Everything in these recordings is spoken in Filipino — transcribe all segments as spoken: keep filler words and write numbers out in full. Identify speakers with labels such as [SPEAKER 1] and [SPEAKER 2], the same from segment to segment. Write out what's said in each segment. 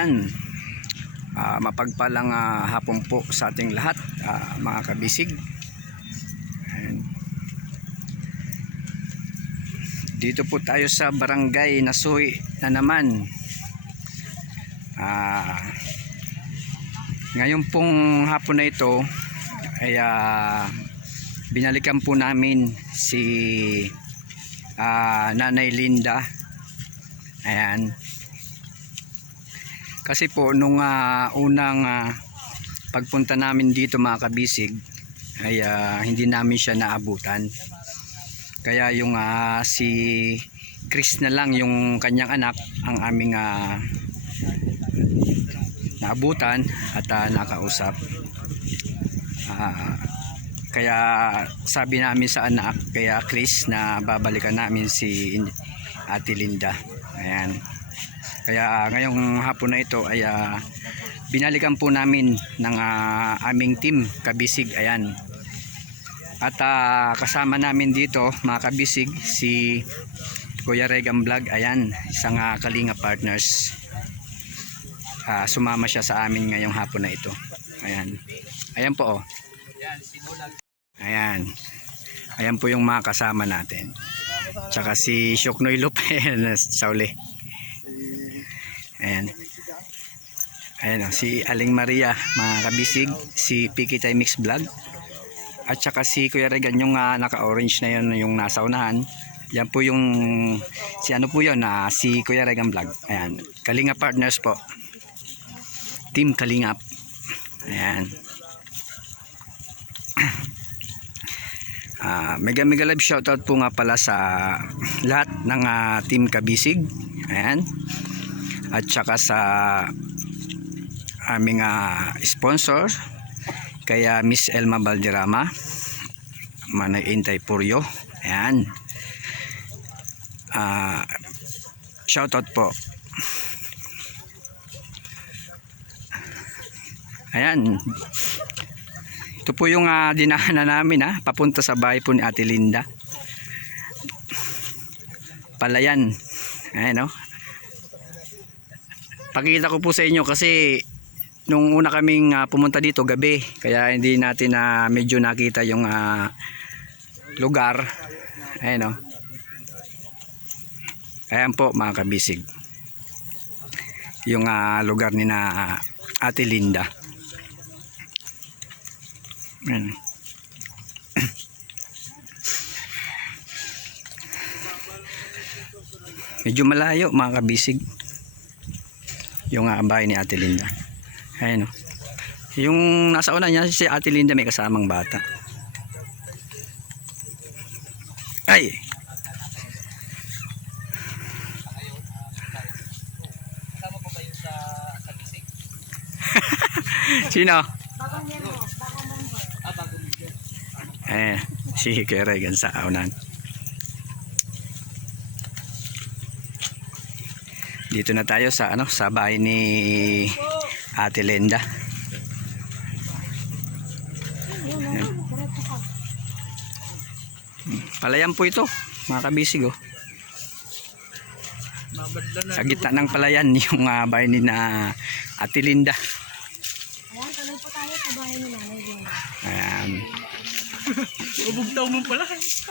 [SPEAKER 1] Ayan, uh, mapagpalang uh, hapon po sa ating lahat, uh, mga kabisig. Ayan. Dito po tayo sa barangay Nasuhi na naman. uh, Ngayon pong hapon na ito ay uh, binalikan po namin si uh, Nanay Linda. Ayan. Kasi po nung uh, unang uh, pagpunta namin dito, mga kabisig, ay uh, hindi namin siya naabutan. Kaya yung uh, si Chris na lang, yung kanyang anak, ang aming uh, naabutan at uh, nakausap. Uh, kaya sabi namin sa anak, kaya Chris, na babalikan namin si Ate Linda. Ayan. Kaya ngayong hapon na ito ay uh, binalikan po namin ng uh, aming team kabisig. Ayan. At uh, kasama namin dito, mga kabisig, si Kuya Regan Vlog. Ayan, isang uh, Kalinga partners. Uh, sumama siya sa amin ngayong hapon na ito. Ayan. Ayan po, oh. Ayan. Ayan po yung mga kasama natin. Tsaka si Shoknoy Lupin sa uli. Ayan. Ayan, oh, si Aling Maria, mga kabisig, si Pikitay Mix Vlog, at saka si Kuya Regan, yung uh, naka-orange na yun, yung nasa unahan. Yan po yung, si ano po yun, uh, si Kuya Regan Vlog. Ayan, Kalinga partners po. Team Kalingap. Ayan. Uh, mega mega live shoutout po nga pala sa lahat ng uh, Team Kabisig. Ayan. At saka sa aming uh, sponsor, kaya Miss Elma Valderrama, Manay Intay Puryo. Ayan. Uh, shoutout po. Ayan. Ito po yung uh, dinahanan namin, ha, papunta sa bahay po ni Ate Linda. Palayan. Ayan, no? Pakita ko po sa inyo kasi nung una kaming uh, pumunta dito gabi, kaya hindi natin na uh, medyo nakita yung uh, lugar. Ayan, no? Ayan po, mga kabisig, yung uh, lugar ni na uh, Ate Linda. Ayan. Medyo malayo, mga kabisig, yung uh, bahay ni Ate Linda. Ayan, oh. Yung nasa una niya si Ate Linda, may kasamang bata. Ay! Kasama po ba yung sa kabisig? Sino? Eh, si Kuya Regan sa unan. Dito na tayo sa ano, sa bahay ni Ate Linda. Ayan. Palayan po ito, mga kabisig, oh. Sa gitna ng palayan yung uh, bahay ni na Ate Linda.
[SPEAKER 2] Ayan, tuloy po tayo sa bahay ni Nanay Linda.
[SPEAKER 1] Ayan.
[SPEAKER 3] Ubugtaw mo pala.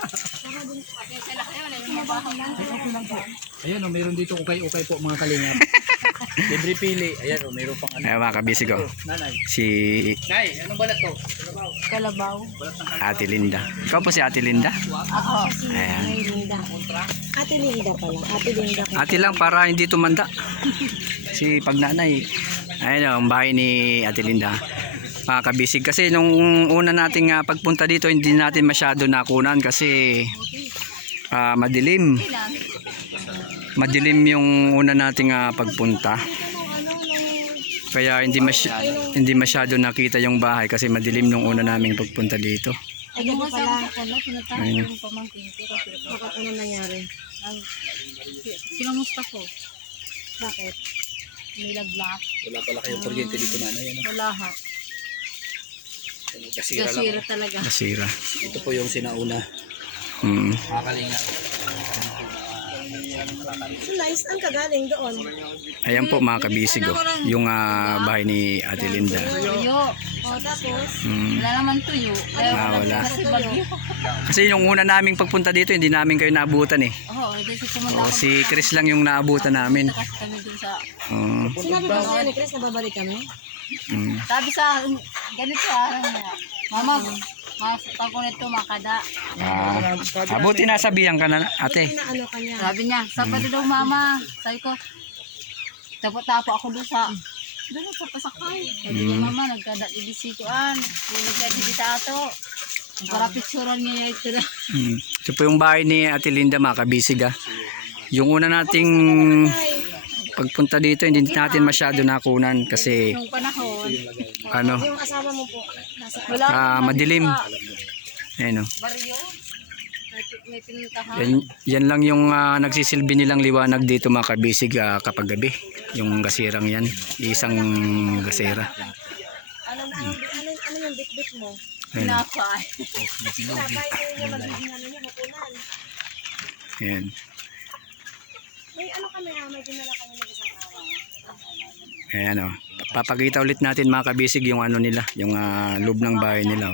[SPEAKER 3] Ayan, oh, meron dito ukay-ukay po, mga kalingap. Libre pili. Ayan, oh, meron pang ano.
[SPEAKER 1] Ayan, mga kabisig, oh.
[SPEAKER 3] Nanay.
[SPEAKER 1] Si
[SPEAKER 3] Nay, anong balat to?
[SPEAKER 2] Kalabaw.
[SPEAKER 1] Ate Linda. Ikaw po si Ate Linda?
[SPEAKER 2] Ako si
[SPEAKER 1] Ayan.
[SPEAKER 2] Nanay Linda. Ate Linda pala. Ate Linda.
[SPEAKER 1] Ate lang para hindi tumanda. Si pagnanay. Ayun, oh, ang bahay ni Ate Linda. Mga kabisig, kasi nung una nating uh, pagpunta dito, hindi natin masyado nakunan kasi uh, madilim. Madilim yung una nating uh, pagpunta. Kaya hindi masyado, hindi masyado nakita yung bahay kasi madilim nung una naming pagpunta dito.
[SPEAKER 2] Ay, gabi pala.
[SPEAKER 1] Ayun.
[SPEAKER 2] Bakit ano nangyari?
[SPEAKER 4] Kinamusta ko?
[SPEAKER 2] Bakit?
[SPEAKER 4] May laglak.
[SPEAKER 3] Wala pala kayong kuryente dito, nanay. Ano?
[SPEAKER 4] Wala ha.
[SPEAKER 3] Kasira lang.
[SPEAKER 4] Gasira talaga.
[SPEAKER 1] Nasira.
[SPEAKER 3] Ito po yung sinauna.
[SPEAKER 1] Hmm.
[SPEAKER 3] Mga kalingap.
[SPEAKER 2] So nice, ang kagaling doon.
[SPEAKER 1] Ayan po mga kabisig, oh, yung ah, bahay ni Ate Linda.
[SPEAKER 4] Tuyo.
[SPEAKER 2] O tapos,
[SPEAKER 1] Mm.
[SPEAKER 4] Wala naman tuyo. Kaya
[SPEAKER 1] Ah, wala.
[SPEAKER 4] Kasi bagyo.
[SPEAKER 1] Kasi yung una naming pagpunta dito, hindi namin kayo naabutan eh.
[SPEAKER 4] Oo, edi si pumunta
[SPEAKER 1] Oh, si Chris lang yung naabutan namin.
[SPEAKER 4] Kasi kami dun sa...
[SPEAKER 1] Oh,
[SPEAKER 2] sinabi ba sa'yo ni Chris na babalik kami?
[SPEAKER 1] mm.
[SPEAKER 4] Sabi sa akin, ganito araw niya. Mama, mas pag ko nito makada.
[SPEAKER 1] Ah, ah, buti nasabihan ka na ate.
[SPEAKER 2] Na ano kanya.
[SPEAKER 4] Sabi niya, Sabado daw mama. Sabi ko, tapo-tapo ako doon sa... Doon sa pasakay. Sabi niya,
[SPEAKER 1] Mm.
[SPEAKER 4] mama, nagkada ibisituan. Nagkada sa ato. Para picturean niya ito na.
[SPEAKER 1] Mm. Ito po yung bahay ni Ate Linda mga kabisig ah. Yung una nating pagpunta dito, hindi natin masyado nakunan kasi
[SPEAKER 4] Nung panahon,
[SPEAKER 1] ano,
[SPEAKER 2] Yung asawa mo po, nasa
[SPEAKER 4] wala
[SPEAKER 1] ah,
[SPEAKER 4] akong
[SPEAKER 1] madilim.
[SPEAKER 4] sa
[SPEAKER 1] Ayan, oh.
[SPEAKER 4] baryo. May, may pinuntahan.
[SPEAKER 1] Yan, yan lang yung ah, nagsisilbi nilang liwanag dito mga kabisig ah, kapag gabi. Yung gasirang yan, isang gasera.
[SPEAKER 2] ano na ano, ano, ano yung bit-bit mo?
[SPEAKER 1] Ayan,
[SPEAKER 4] Pinapay.
[SPEAKER 2] Sabay ko yung magiging ano niya, hapunan.
[SPEAKER 1] ayan.
[SPEAKER 2] May ano kami ha, may dinala kami ng isang araw.
[SPEAKER 1] Ayan, oh. Papakita ulit natin mga kabisig yung ano nila, yung ah, loob ng bahay nila. Oh.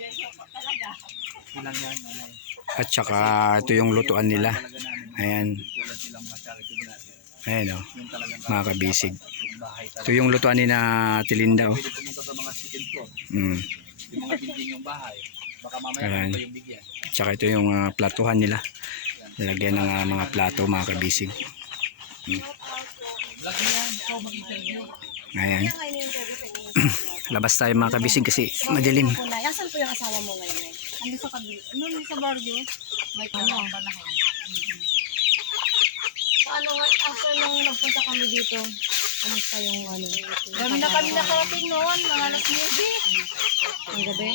[SPEAKER 1] At saka ito yung lutuan nila. Ayan. Ayan, oh. Mga kabisig. Ito yung lutuan ni na Tilinda. Oh.
[SPEAKER 3] Pumunta sa mga second floor.
[SPEAKER 1] Mm.
[SPEAKER 3] Yung mga building yung bahay. Baka mamaya
[SPEAKER 1] Ayan.
[SPEAKER 3] ano pa yung bigyan.
[SPEAKER 1] At saka ito yung ah, platuhan nila. Nilagyan ng ah, mga plato mga kabisig. Mm. Ayan.
[SPEAKER 2] Kaya kayo yung gabi sa inyo.
[SPEAKER 1] Labas tayo mga kabisig kasi madilim.
[SPEAKER 2] Po na, yasan po yung asawa mo ngayon? eh?
[SPEAKER 4] Ando sa kabila. Ano sa baryo? May panahon. panahon.
[SPEAKER 2] Paano nga, after nung nagpunta kami dito, kamusta yung ano?
[SPEAKER 4] Dami na kami nakarating noon, mga alas nuebe.
[SPEAKER 2] Ang gabi?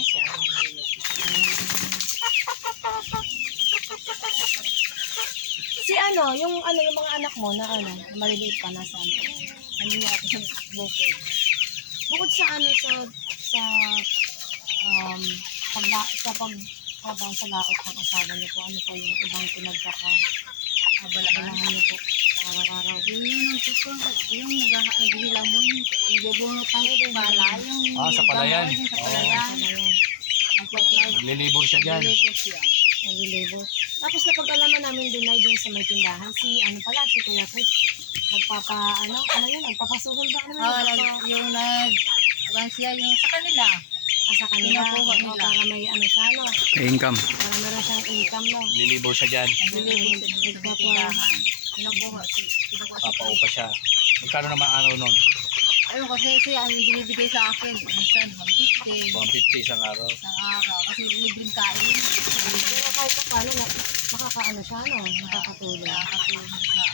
[SPEAKER 2] Si ano, yung ano yung mga anak mo na ano, na maliliit pa na saan?
[SPEAKER 4] Ano niya ako sa bukid.
[SPEAKER 2] Bukod sa ano sa sa um pag sa pag habang sa laot ng asawa niyo po, ano po yung ibang pinagkaka
[SPEAKER 4] Abalahan.
[SPEAKER 2] kailangan niyo po sa araw-araw?
[SPEAKER 4] Yung yun ang tuto, yung naghaha- naghilamon, nagbubunot ng bala, yung...
[SPEAKER 3] Ah, sa palayan.
[SPEAKER 4] Yung sa
[SPEAKER 3] Oo.
[SPEAKER 4] palayan.
[SPEAKER 2] Ano,
[SPEAKER 4] Nagpapalay.
[SPEAKER 3] Lilibor siya dyan.
[SPEAKER 4] Nilibot siya.
[SPEAKER 2] naglilibot. Tapos napag-alaman namin din ay dun sa may tindahan, si ano pala, si Kuya Chris, nagpapa, ano, ano yun, nagpapasuhol ba? Ano yun?
[SPEAKER 4] Ah,
[SPEAKER 2] Nagpapa-
[SPEAKER 4] nag- yung nag... Alam siya yung sa kanila.
[SPEAKER 2] ah, sa kanila,
[SPEAKER 4] Pinakuha
[SPEAKER 2] oo,
[SPEAKER 4] nila.
[SPEAKER 2] para may ano siya, no?
[SPEAKER 1] Income.
[SPEAKER 2] Para meron siyang income, no?
[SPEAKER 3] Lilibor siya dyan.
[SPEAKER 4] Nilibot siya sa
[SPEAKER 2] Nagpapa-
[SPEAKER 4] tindahan. Kinukuha si- kinukuha si-
[SPEAKER 3] Papaupa siya. Magkano naman araw nun?
[SPEAKER 4] Ayun kasi siya ang binibigay sa akin. Minsan, one fifty.
[SPEAKER 3] one fifty isang araw.
[SPEAKER 4] Isang araw. Kasi libreng kain.
[SPEAKER 2] Pero kahit pa paano, na, makakaano siya, no? Nakakatulong.
[SPEAKER 4] Nakakatulong sa...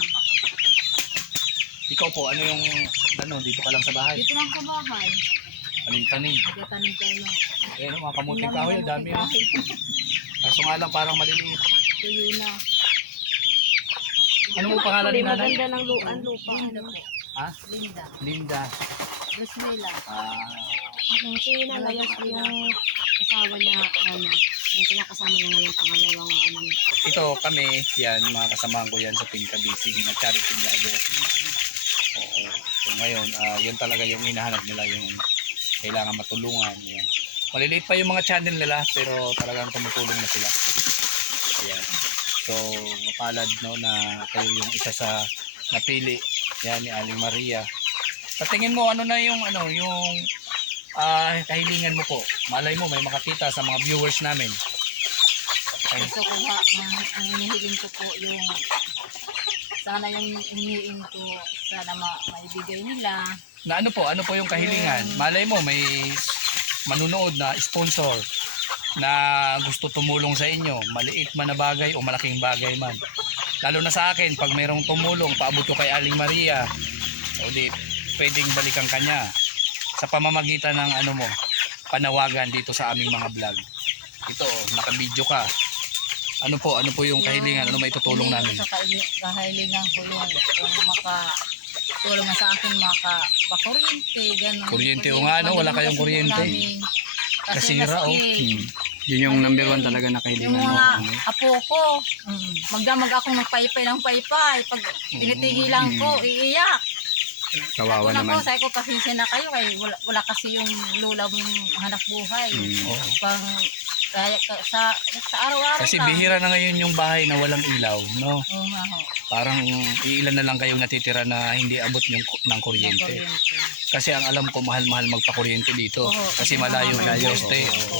[SPEAKER 3] Ikaw po, ano yung, ano, dito ka lang sa bahay?
[SPEAKER 4] Dito lang sa bahay.
[SPEAKER 3] Tanim-tanim.
[SPEAKER 4] Nagtatanim tayo ng...
[SPEAKER 3] Eh, no, mga kamuting kahoy, ang dami yun. Kaso nga lang, parang maliliit.
[SPEAKER 4] Tuyo na.
[SPEAKER 3] Ano mo pangalan ni nanay?
[SPEAKER 2] ng luan, lupa.
[SPEAKER 4] Linda po.
[SPEAKER 3] Ha?
[SPEAKER 4] Linda.
[SPEAKER 3] Linda.
[SPEAKER 4] Rosmela.
[SPEAKER 3] Ah,
[SPEAKER 2] Ang si nanay, yung, yung asawa niya, ano, yung kinakasama niya ngayon, pangalawang, ano,
[SPEAKER 3] ito kami, yan, mga kasamahan ko yan sa Team Kabisig na charity vlogger. Oo. So ngayon, ah, yun talaga yung hinahanap nila, yung kailangan matulungan. Yan. Maliliit pa yung mga channel nila, pero talagang tumutulong na sila. Ayan. So, mapalad no, na kayo yung isa sa napili yan ni Aling Maria. Patingin mo ano na yung ano yung ah, kahilingan mo po. Malay mo may makakita sa mga viewers namin. Okay.
[SPEAKER 4] Gusto ko ba, ang ang hinihiling ko po yung... Sana yung hinihiling ko, sana ma maibigay nila.
[SPEAKER 3] Na ano po, ano po yung kahilingan? Malay mo may manunood na sponsor na gusto tumulong sa inyo, maliit man na bagay o malaking bagay man. Lalo na sa akin, pag mayroong tumulong, paabot ko kay Aling Maria, o di, pwedeng balikan kanya sa pamamagitan ng ano mo, panawagan dito sa aming mga vlog. Ito, oh, naka-video ka. Ano po, ano po yung kahilingan, ano may tutulong
[SPEAKER 4] Hinihiling
[SPEAKER 3] namin?
[SPEAKER 4] ko Sa kaili- kahilingan ko yung kung maka tulong sa akin maka pakuryente, gano'n.
[SPEAKER 3] Kuryente o nga, no? Wala kayong
[SPEAKER 4] Kasi
[SPEAKER 3] kuryente.
[SPEAKER 4] namin, Kasi
[SPEAKER 3] Kasira, oh.
[SPEAKER 4] maski,
[SPEAKER 3] Hmm.
[SPEAKER 1] Yun yung number one
[SPEAKER 4] Madilim.
[SPEAKER 1] talaga na
[SPEAKER 4] Yung
[SPEAKER 1] kahilingan mo.
[SPEAKER 4] mga
[SPEAKER 1] Ano?
[SPEAKER 4] apo ko, magdamag ako ng paypay ng paypay. Pag tinitigilan ko, iiyak.
[SPEAKER 1] Kawawa
[SPEAKER 4] Ako na
[SPEAKER 1] naman.
[SPEAKER 4] po, sabi ko, pasensya na kayo. Kaya wala, wala kasi yung lula mong hanap buhay.
[SPEAKER 1] Mm.
[SPEAKER 3] Oo.
[SPEAKER 4] Pang, kaya ka- sa, sa araw-araw
[SPEAKER 3] Kasi
[SPEAKER 4] lang.
[SPEAKER 3] bihira na ngayon yung bahay na walang ilaw, no?
[SPEAKER 4] Oo nga ho.
[SPEAKER 3] Parang iilan na lang kayong natitira na hindi abot yung ng kuryente.
[SPEAKER 4] Kuryente.
[SPEAKER 3] Kasi ang alam ko mahal-mahal magpakuryente dito.
[SPEAKER 4] Oo.
[SPEAKER 3] Kasi malayo yung
[SPEAKER 1] Malayo.
[SPEAKER 3] poste.
[SPEAKER 1] Oo.
[SPEAKER 3] Oo.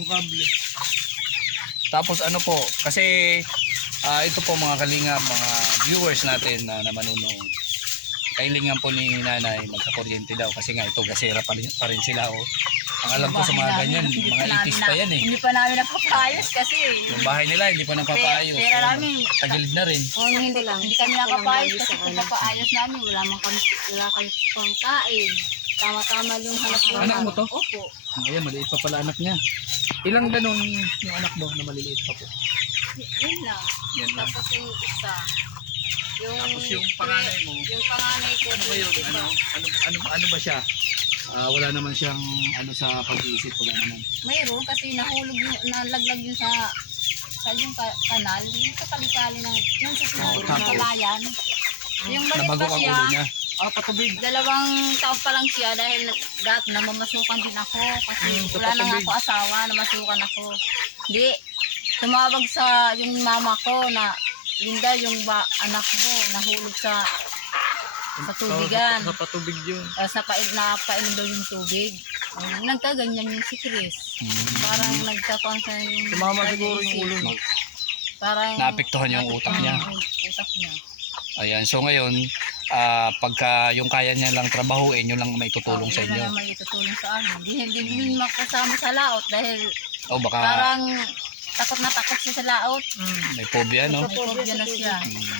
[SPEAKER 3] Tapos ano po, kasi ah, ito po mga kalingap, mga viewers natin na, na manunong. Kailangan po ni nanay magkakuryente daw kasi nga ito gasera pa rin, pa rin sila. Oh. Ang alam ko sa mga
[SPEAKER 4] Bahay
[SPEAKER 3] ganyan,
[SPEAKER 4] namin, hindi
[SPEAKER 3] mga
[SPEAKER 4] pa namin
[SPEAKER 3] itis
[SPEAKER 4] na-
[SPEAKER 3] pa yan eh.
[SPEAKER 4] Hindi pa namin napapayos kasi.
[SPEAKER 3] Yung bahay nila hindi pa napapaayos.
[SPEAKER 4] Pera- pera namin.
[SPEAKER 3] Tagilid na rin.
[SPEAKER 4] Kung hindi,
[SPEAKER 2] lang.
[SPEAKER 4] hindi kami
[SPEAKER 2] Ito lang
[SPEAKER 4] nakapayos
[SPEAKER 2] lagi
[SPEAKER 4] kasi
[SPEAKER 2] sa
[SPEAKER 4] kung
[SPEAKER 2] ano.
[SPEAKER 4] papaayos namin, wala man kami, wala kami pang kain. Tama-tama yung hanap buhay.
[SPEAKER 3] Anak mo to?
[SPEAKER 4] Opo.
[SPEAKER 3] Ayan, maliit pa pala anak niya. Ilang ganun yung anak mo na maliliit pa po?
[SPEAKER 4] Yun lang.
[SPEAKER 3] Yan lang.
[SPEAKER 4] Tapos yung isa. Yung,
[SPEAKER 3] Tapos yung panganay mo?
[SPEAKER 4] Yung panganay ko.
[SPEAKER 3] Ano ba yun?
[SPEAKER 4] iba.
[SPEAKER 3] Ano, ano, ano, ano ba siya? Ah, wala naman siyang ano sa pag-iisip, wala naman.
[SPEAKER 4] Mayroon kasi nahulog yung, nalaglag yung sa sa yung ka- kanal, yung sa kalikali ng yung sa
[SPEAKER 3] Oh,
[SPEAKER 4] oh,
[SPEAKER 3] tapos?
[SPEAKER 4] palayan. Yung maliit
[SPEAKER 3] Nabago
[SPEAKER 4] pa
[SPEAKER 3] ang
[SPEAKER 4] siya,
[SPEAKER 3] ulo niya. Ah, patubig.
[SPEAKER 4] dalawang taon pa lang siya dahil dat namamasukan din ako kasi
[SPEAKER 3] Mm, sa
[SPEAKER 4] wala na nga
[SPEAKER 3] patubig.
[SPEAKER 4] ako asawa, namasukan ako. Hindi, tumawag sa yung mama ko na Linda, yung ba, anak mo nahulog sa sa tubigan.
[SPEAKER 3] Sa, sa patubig yun.
[SPEAKER 4] Uh, sa pain, napainom daw yung tubig. Um, nagkaganyan yung si Chris. Parang nagkakonsa yung...
[SPEAKER 3] Sumama
[SPEAKER 4] kanyang
[SPEAKER 3] siguro yung
[SPEAKER 4] isip.
[SPEAKER 3] ulo, no?
[SPEAKER 4] Parang...
[SPEAKER 3] Naapektuhan yung utak niya.
[SPEAKER 4] Yung utak niya.
[SPEAKER 3] Ayan, so ngayon, ah, pagka yung kaya niya lang trabahuin, yun lang may tutulong sa
[SPEAKER 4] Yun
[SPEAKER 3] inyo.
[SPEAKER 4] lang ang may itutulong sa amin. Hindi, hindi din makasama sa laot dahil
[SPEAKER 3] O baka
[SPEAKER 4] parang takot na takot siya sa laot.
[SPEAKER 3] may phobia, no?
[SPEAKER 4] May phobia na siya.
[SPEAKER 3] Hmm.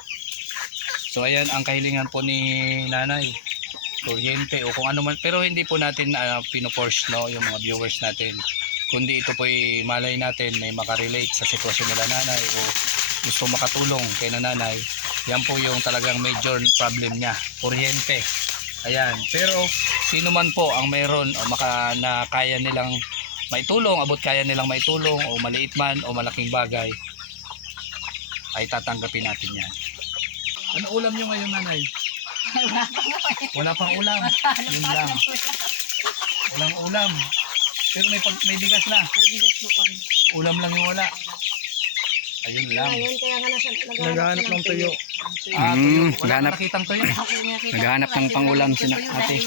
[SPEAKER 3] So ayan ang kahilingan po ni nanay, kuryente o kung ano man, pero hindi po natin uh, pino-force, no, yung mga viewers natin, kundi ito po ay malay natin may makarelate sa sitwasyon nila nanay o gusto makatulong kay nanay. Yan po yung talagang major problem niya, kuryente. Ayan, pero sino man po ang mayroon o maka, na kaya nilang maitulong, abot kaya nilang maitulong o maliit man o malaking bagay, ay tatanggapin natin yan. Ano ulam nyo ngayon, nanay? Wala pang ulam. Yun lang. Walang ulam. Pero may, pag, may bigas na. Ulam lang yung wala. Ayun lang.
[SPEAKER 2] Ngayon, kaya ka nasa
[SPEAKER 5] Naghahanap ng tuyo.
[SPEAKER 3] Ah, tuyo.
[SPEAKER 1] Mm,
[SPEAKER 3] Wala
[SPEAKER 1] ganap.
[SPEAKER 3] kang nakitang tuyo.
[SPEAKER 1] Naghahanap ng pangulam si na- ate.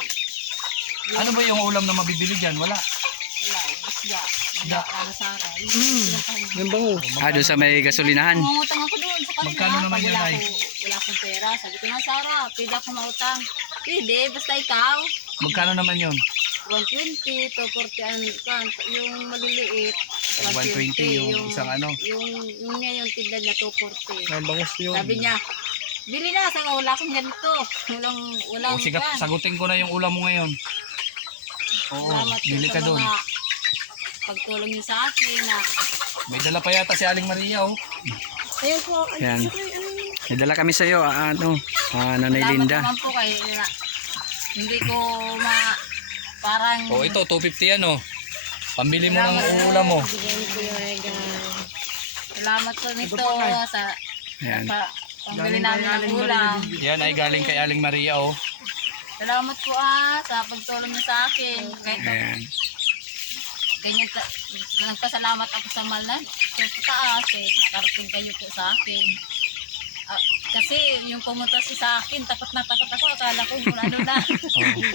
[SPEAKER 3] Ano ba yung ulam na mabibili dyan? Wala.
[SPEAKER 4] Wala, isda.
[SPEAKER 3] Isda.
[SPEAKER 4] Alasara.
[SPEAKER 5] Yung bango.
[SPEAKER 1] Ah, doon sa may gasolinahan.
[SPEAKER 4] Mangutang ako doon sa kanila.
[SPEAKER 3] Magkano naman
[SPEAKER 4] Pag
[SPEAKER 3] yan,
[SPEAKER 4] wala
[SPEAKER 3] ay?
[SPEAKER 4] ko- Wala akong pera. Sabi ko na, Sarah, pwede ako mautang. Pwede, basta ikaw.
[SPEAKER 3] Magkano naman yun?
[SPEAKER 4] one twenty to forty an kan yung maliliit
[SPEAKER 3] one twenty yung isang ano?
[SPEAKER 4] yung yung niya yung tinda na two forty.
[SPEAKER 5] Ang bangus yun.
[SPEAKER 4] Sabi niya, bili na sa wala akong ganito. Walang
[SPEAKER 3] O
[SPEAKER 4] walang
[SPEAKER 3] sige,
[SPEAKER 4] kan.
[SPEAKER 3] sagutin ko na yung ulam mo ngayon. Oo,
[SPEAKER 4] Salamat po
[SPEAKER 3] bili
[SPEAKER 4] sa
[SPEAKER 3] ka doon.
[SPEAKER 4] mga pagtulong niyo sa akin na
[SPEAKER 3] May dala pa yata si Aling Maria, oh.
[SPEAKER 2] Ayun po. Ay,
[SPEAKER 1] Yan.
[SPEAKER 2] sorry, ano yun?
[SPEAKER 1] May dala kami sa iyo, ah, ano, ah, Nanay
[SPEAKER 4] salamat
[SPEAKER 1] Linda.
[SPEAKER 4] naman po kay na, hindi ko ma parang
[SPEAKER 3] Oh, ito two fifty yan, oh. Pambili mo ng ulam mo.
[SPEAKER 2] Bigyan ko yung regal.
[SPEAKER 4] salamat po nito sa
[SPEAKER 1] Ayan.
[SPEAKER 4] pa, pambili namin ng ulam.
[SPEAKER 3] Yan ay galing kay Aling Maria, oh.
[SPEAKER 4] Salamat po ah sa pagtulong niyo sa akin. Kahit
[SPEAKER 1] Ayan.
[SPEAKER 4] ganyan, ta- nagpasalamat ako sa malan. Sa taas eh, nakarating kayo po sa akin. Ah, kasi yung pumunta siya sa akin, takot na takot ako. Akala ko kung ano na.
[SPEAKER 3] Oh.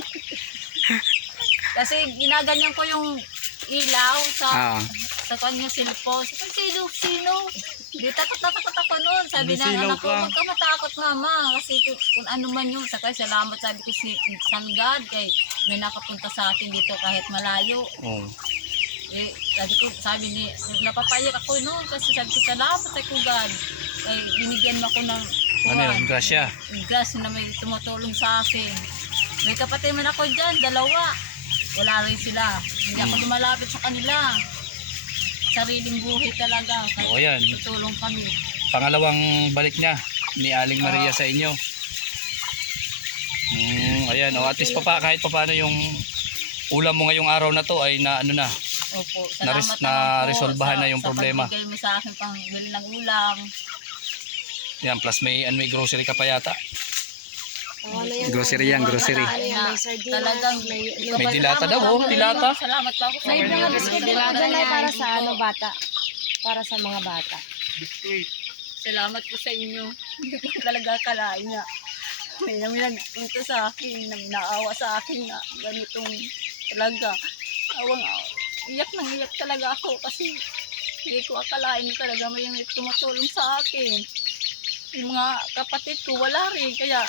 [SPEAKER 4] Kasi ginaganyan ko yung ilaw sa
[SPEAKER 1] Ah,
[SPEAKER 4] sa kanya cellphone. Sabi, sino, sino? Di takot na takot ako noon. Sabi na
[SPEAKER 5] Nasilaw
[SPEAKER 4] anak ko,
[SPEAKER 5] ka.
[SPEAKER 4] huwag ka matakot mama. Kasi kung, kung ano man yun. Sakay, salamat sabi ko si San God. Kay may nakapunta sa akin dito kahit malayo.
[SPEAKER 3] Oh.
[SPEAKER 4] Eh, sabi ko, sabi ni, napapayak ako noon. Kasi sabi ko, salamat sa ko God. Kay binigyan mo ako ng
[SPEAKER 3] Ano yun? Grasya.
[SPEAKER 4] gas na may tumutulong sa akin. May kapatid man ako dyan, dalawa. Wala rin sila. Hindi ako lumalapit sa kanila. Sariling buhay talaga.
[SPEAKER 3] Oo, yan.
[SPEAKER 4] Tutulong kami.
[SPEAKER 3] Pangalawang balik niya ni Aling Maria sa inyo. Mm, ayan, oh, at least pa, kahit pa paano yung ulam mo ngayong araw na to ay na ano na,
[SPEAKER 4] Opo,
[SPEAKER 3] Na-res-
[SPEAKER 4] salamat
[SPEAKER 3] na-resolbahan
[SPEAKER 4] naman po
[SPEAKER 3] na yung
[SPEAKER 4] sa,
[SPEAKER 3] problema.
[SPEAKER 4] Sa pagbigay mo sa akin pang bili ng ulam.
[SPEAKER 3] Yan, plus may, ano, may grocery ka pa yata.
[SPEAKER 2] Oh, ano yan?
[SPEAKER 1] Grocery yan, grocery.
[SPEAKER 2] Ano yan? May sardinas,
[SPEAKER 4] Talagang
[SPEAKER 2] may...
[SPEAKER 3] May dilata daw, oh, dilata.
[SPEAKER 4] Salamat po ako sa
[SPEAKER 2] May
[SPEAKER 4] inyo.
[SPEAKER 2] mga biscuit din ako dyan ay para sa
[SPEAKER 4] Opo.
[SPEAKER 2] ano bata. Para sa mga bata.
[SPEAKER 4] Salamat po sa inyo. Hindi ko talaga akalain na may may nagpunta sa akin, na may naawa sa akin na ganitong talaga. Awang, iyak nang iyak talaga ako kasi hindi ko akalain na talaga may may tumutulong sa akin. Yung mga kapatid ko wala rin, kaya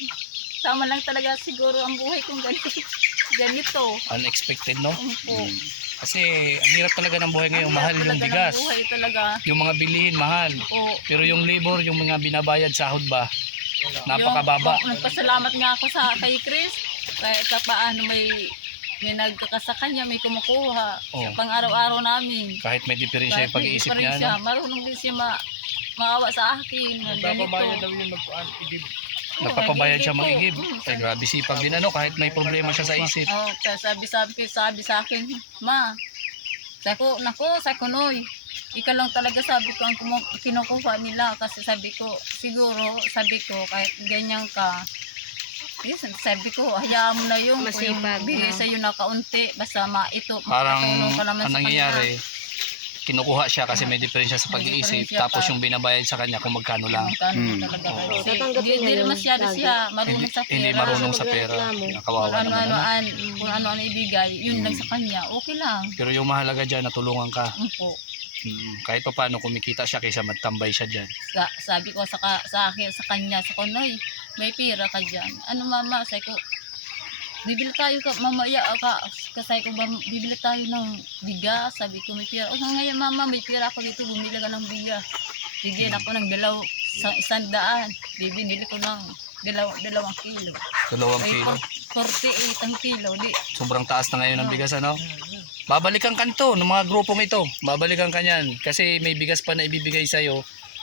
[SPEAKER 4] tama lang talaga siguro ang buhay kong ganito. ganito.
[SPEAKER 3] Unexpected, no?
[SPEAKER 4] Opo.
[SPEAKER 3] Kasi ang hirap talaga ng buhay ngayon, mahal yung
[SPEAKER 4] Talaga ng
[SPEAKER 3] bigas.
[SPEAKER 4] buhay talaga.
[SPEAKER 3] Yung mga bilihin, mahal.
[SPEAKER 4] Oo.
[SPEAKER 3] Pero yung labor, yung mga binabayad sahod ba, napakababa.
[SPEAKER 4] Yung, nagpasalamat nga ako sa kay Chris. Kahit sa paano may may nagkakasakanya, may kumukuha
[SPEAKER 3] Oo.
[SPEAKER 4] sa pang-araw-araw namin.
[SPEAKER 3] Kahit may diferensya yung
[SPEAKER 4] Kahit may
[SPEAKER 3] pag-iisip niya,
[SPEAKER 4] diferensya,
[SPEAKER 3] no?
[SPEAKER 4] marunong din siya ma maawa sa akin.
[SPEAKER 5] Nagpapabayad daw yung magkuhan-igib.
[SPEAKER 3] Nagpapabayad siya
[SPEAKER 4] mag-igib.
[SPEAKER 3] mag-igib. Ay, grabe sipag din, ano? Kahit may problema siya sa isip.
[SPEAKER 4] Oh, kaya sabi sabi ko, sabi sa akin, ma, sako, nako, sa kunoy. Ikaw lang talaga sabi ko ang kumu- kinukuha nila kasi sabi ko, siguro, sabi ko, kahit ganyan ka, yes, sabi ko, hayaan mo na yung,
[SPEAKER 2] Masipag
[SPEAKER 4] yung bigay
[SPEAKER 2] na.
[SPEAKER 4] sa'yo na kaunti, basta ma, ito,
[SPEAKER 3] Parang
[SPEAKER 4] makatulong ka naman
[SPEAKER 3] ang
[SPEAKER 4] sa
[SPEAKER 3] nangyayari, kinukuha siya kasi may diferensya sa
[SPEAKER 4] May
[SPEAKER 3] pag-iisip.
[SPEAKER 4] diferensya
[SPEAKER 3] Tapos
[SPEAKER 4] pa.
[SPEAKER 3] yung binabayad sa kanya kung magkano lang.
[SPEAKER 4] kanya.
[SPEAKER 1] Hmm.
[SPEAKER 4] Talaga,
[SPEAKER 3] Oo.
[SPEAKER 4] kasi
[SPEAKER 2] Tatanggapin
[SPEAKER 4] hindi,
[SPEAKER 2] niya
[SPEAKER 4] hindi
[SPEAKER 2] yun
[SPEAKER 4] masyado
[SPEAKER 2] lagi.
[SPEAKER 4] siya marunong
[SPEAKER 3] Hindi,
[SPEAKER 4] sa pera.
[SPEAKER 3] hindi marunong sa pera.
[SPEAKER 2] Magreklamo.
[SPEAKER 3] Kawawa
[SPEAKER 4] Kung
[SPEAKER 3] naman, ano?
[SPEAKER 4] ano-anoan, kung ano-ano ibigay, yun
[SPEAKER 3] Hmm.
[SPEAKER 4] lang sa kanya, okay lang.
[SPEAKER 3] Pero yung mahalaga dyan, natulungan ka.
[SPEAKER 4] Opo.
[SPEAKER 3] Hmm. Kahit pa paano kumikita siya kaysa magtambay siya dyan.
[SPEAKER 4] Sa, sabi ko sa, ka- sa akin, sa kanya, sa kunoy, may pira ka dyan. Ano mama, sabi ko, bibili tayo ka, mamaya ka, kasi ko, "Bam- bibili tayo ng bigas, sabi ko, may pira. O ngayon mama, may pira ako dito, bumili ka ng bigas. Bigyan ako ng dalaw, sa isang daan, bibili ko ng dalaw, dalawang kilo.
[SPEAKER 3] Dalawang
[SPEAKER 4] Ay,
[SPEAKER 3] kilo.
[SPEAKER 4] forty-eight ang kilo, di.
[SPEAKER 3] Sobrang taas na ngayon ng bigas, ano? Babalikan ka to ng mga grupong ito. Babalikan ka niyan. Kasi may bigas pa na ibibigay sa'yo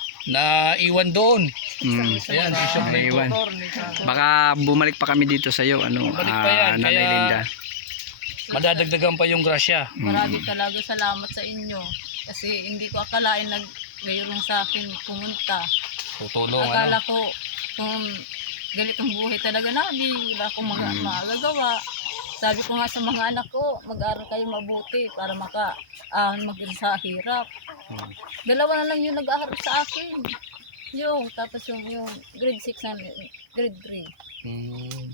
[SPEAKER 3] na iwan doon.
[SPEAKER 1] Mm.
[SPEAKER 3] Ayan, Bishop
[SPEAKER 1] May
[SPEAKER 3] Lito.
[SPEAKER 1] iwan. Baka bumalik pa kami dito sa iyo, ano,
[SPEAKER 3] Bumalik pa yan,
[SPEAKER 1] ah, Nanay
[SPEAKER 3] kaya-
[SPEAKER 1] Linda.
[SPEAKER 3] Madadagdagan pa yung grasya.
[SPEAKER 4] Marami talaga salamat sa inyo. Kasi hindi ko akalain nag mayroon sa akin pumunta.
[SPEAKER 3] Tutulong,
[SPEAKER 4] Akala
[SPEAKER 3] ano?
[SPEAKER 4] ko kung ganitong buhay talaga namin, wala akong mga
[SPEAKER 1] Mm.
[SPEAKER 4] magagawa. Sabi ko nga sa mga anak ko, mag-aral kayo mabuti para maka ah, mag sa hirap.
[SPEAKER 3] Hmm.
[SPEAKER 4] Dalawa na lang yung nag-aaral sa akin. Yung, tapos yung, yung grade six and grade three.
[SPEAKER 3] Hmm.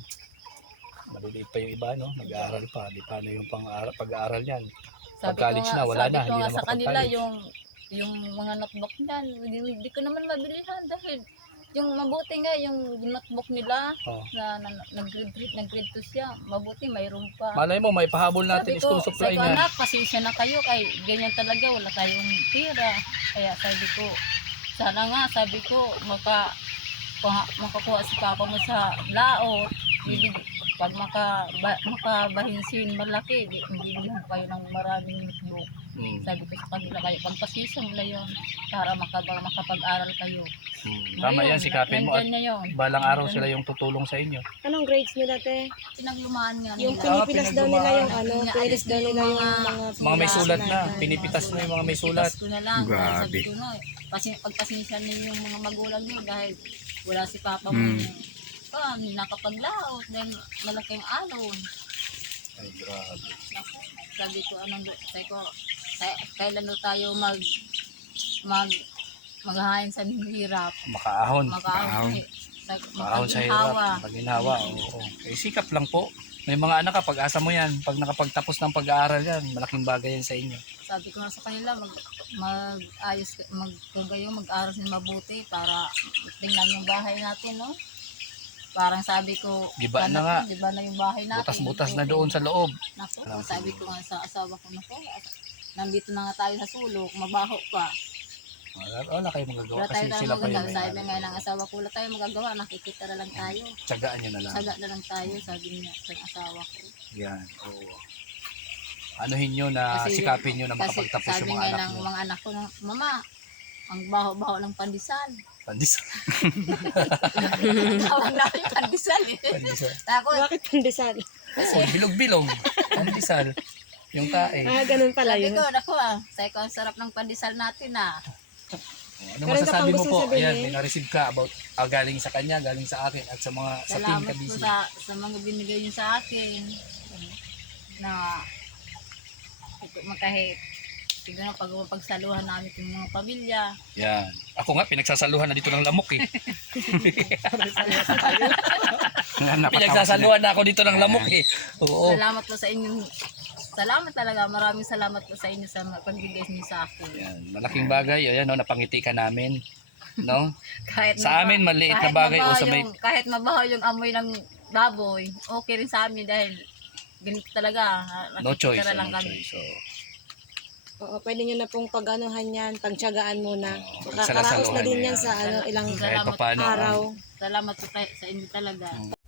[SPEAKER 3] Maliliit pa yung iba, no? Nag-aaral pa. Di paano yung pang-aaral, pag-aaral yan? Pag college na, wala
[SPEAKER 4] sabi
[SPEAKER 3] na,
[SPEAKER 4] ko
[SPEAKER 3] hindi
[SPEAKER 4] nga
[SPEAKER 3] na
[SPEAKER 4] sa kanila
[SPEAKER 3] makapag-college.
[SPEAKER 4] yung yung mga notebook niyan, hindi, hindi ko naman mabilihan dahil yung mabuti nga yung notebook nila
[SPEAKER 3] Oh.
[SPEAKER 4] na, na nag-grade nag-grade two siya, mabuti mayroon pa.
[SPEAKER 3] Malay mo, may pahabol natin
[SPEAKER 4] Sabi ko,
[SPEAKER 3] school supply
[SPEAKER 4] sabi ko,
[SPEAKER 3] na.
[SPEAKER 4] anak, pasensya na kayo kay ganyan talaga, wala tayong pera. Kaya sabi ko, sana nga, sabi ko, maka, pa- makakuha si papa mo sa laot. Bibig, pag maka, ba, makabahinsin malaki, di- hindi mo kayo ng maraming notebook.
[SPEAKER 3] Hmm.
[SPEAKER 4] Sabi ko sa kanila kayo, pagpasisa mo na yun para makabang, makapag-aral kayo.
[SPEAKER 3] Hmm. Tama yan, sikapin mo. At
[SPEAKER 4] Nandyan na yun.
[SPEAKER 3] balang araw sila yung tutulong sa inyo.
[SPEAKER 2] Anong grades nila, te?
[SPEAKER 4] Pinaglumaan nga
[SPEAKER 2] Yung
[SPEAKER 4] nila.
[SPEAKER 2] pinipilas daw nila yung ano,
[SPEAKER 4] Pinaglumaan.
[SPEAKER 2] pinipilas daw nila yung mga...
[SPEAKER 3] Mga may sulat na,
[SPEAKER 2] na-
[SPEAKER 3] pinipitas na yung mga may sulat.
[SPEAKER 4] Ipas ko na lang.
[SPEAKER 1] Grabe.
[SPEAKER 4] Sabi ko na, kasi pagpasensya niyo yung mga magulang niyo dahil wala si papa mo.
[SPEAKER 1] Mm.
[SPEAKER 4] Ah, nakapaglaot dahil malaking alon.
[SPEAKER 3] Ay, grabe.
[SPEAKER 4] Naku, sabi ko, anong, sabi ko, "Kay- kailan daw tayo mag, mag, maghahain sa hirap.
[SPEAKER 3] Makaahon.
[SPEAKER 4] Mag-aahon.
[SPEAKER 3] Makaahon sa hirap. Pag-inhawa. Oo. Eh, sikap lang po. May mga anak ka, pag-asa mo yan. Pag nakapagtapos ng pag-aaral yan, malaking bagay yan sa inyo.
[SPEAKER 4] Sabi ko na sa kanila, mag, mag-ayos, mag-tugayo, mag-aral sin mabuti para tingnan yung bahay natin, no? Parang sabi ko,
[SPEAKER 3] Giba na
[SPEAKER 4] "Anak
[SPEAKER 3] nga.
[SPEAKER 4] ko, Giba na yung bahay natin.
[SPEAKER 3] Butas-butas na doon sa loob.
[SPEAKER 4] Naku, sabi ko nga sa asawa ko, naku, nandito na nga tayo sa sulok, mabaho pa.
[SPEAKER 3] Wala, wala kayo magagawa
[SPEAKER 4] Wala
[SPEAKER 3] kasi
[SPEAKER 4] tayo
[SPEAKER 3] sila pa
[SPEAKER 4] magagawa.
[SPEAKER 3] yung
[SPEAKER 4] Sabi nga ng asawa ko, wala tayo magagawa, nakikita na lang tayo.
[SPEAKER 3] tsagaan nyo na lang.
[SPEAKER 4] Saga na lang tayo, sabi niya sa asawa ko.
[SPEAKER 3] Yan. Oo. Anuhin nyo na
[SPEAKER 4] Kasi-
[SPEAKER 3] sikapin nyo na
[SPEAKER 4] Kasi
[SPEAKER 3] makapagtapos
[SPEAKER 4] sabi
[SPEAKER 3] yung mga
[SPEAKER 4] nga
[SPEAKER 3] anak
[SPEAKER 4] ng
[SPEAKER 3] nyo.
[SPEAKER 4] mga anak ko, mama, ang baho-baho ng pandesal.
[SPEAKER 3] Pandesal.
[SPEAKER 4] Tawag namin pandesal eh.
[SPEAKER 3] Pandesal.
[SPEAKER 4] Tapos,
[SPEAKER 2] Bakit pandesal?
[SPEAKER 3] Oo, bilog-bilog. Pandesal. Yung tae.
[SPEAKER 2] Ah, ganun pala
[SPEAKER 4] Sabi
[SPEAKER 2] yun.
[SPEAKER 4] ko, naku ah, sabi ko, ang sarap ng pandesal natin ah.
[SPEAKER 3] Ano
[SPEAKER 2] Meron ka
[SPEAKER 3] masasabi
[SPEAKER 2] pang
[SPEAKER 3] mo
[SPEAKER 2] gustong
[SPEAKER 3] po?
[SPEAKER 2] sabihin?
[SPEAKER 3] Ayan, may na-receive ka about ah, galing sa kanya, galing sa akin at sa mga sa team
[SPEAKER 4] Salamat po
[SPEAKER 3] Kabisi.
[SPEAKER 4] sa, sa mga binigay niyo sa akin. Na makahit. Siguro pag pagsaluhan namin yung mga pamilya.
[SPEAKER 3] Yan. Ako nga pinagsasaluhan na dito ng lamok eh. Pinagsasaluhan na ako dito ng lamok eh. Oo.
[SPEAKER 4] Salamat po sa inyo. Salamat talaga. Maraming salamat po sa inyo sa pagbigay niyo sa akin.
[SPEAKER 3] Yan, malaking bagay, ayan no, napangiti ka namin. No?
[SPEAKER 4] Kahit
[SPEAKER 3] Sa
[SPEAKER 4] maba-
[SPEAKER 3] amin maliit na
[SPEAKER 4] kahit
[SPEAKER 3] bagay o
[SPEAKER 4] mabaho
[SPEAKER 3] sa may
[SPEAKER 4] yung- kahit mabaho yung amoy ng baboy, okay rin sa amin dahil ganito talaga.
[SPEAKER 3] no choice,
[SPEAKER 4] nakikitira
[SPEAKER 3] oh,
[SPEAKER 4] lang
[SPEAKER 3] no
[SPEAKER 4] kami.
[SPEAKER 3] choice. So,
[SPEAKER 2] Oo, pwede nyo na pong pag-anuhan yan, pagtyagaan muna.
[SPEAKER 3] Oo,
[SPEAKER 2] Makakaraos na
[SPEAKER 3] pagsasaluhan
[SPEAKER 2] din
[SPEAKER 3] yan.
[SPEAKER 2] yan sa ano, ilang
[SPEAKER 3] kahit
[SPEAKER 4] Salamat
[SPEAKER 3] pa paano,
[SPEAKER 2] araw.
[SPEAKER 4] Salamat po tayo- sa inyo talaga.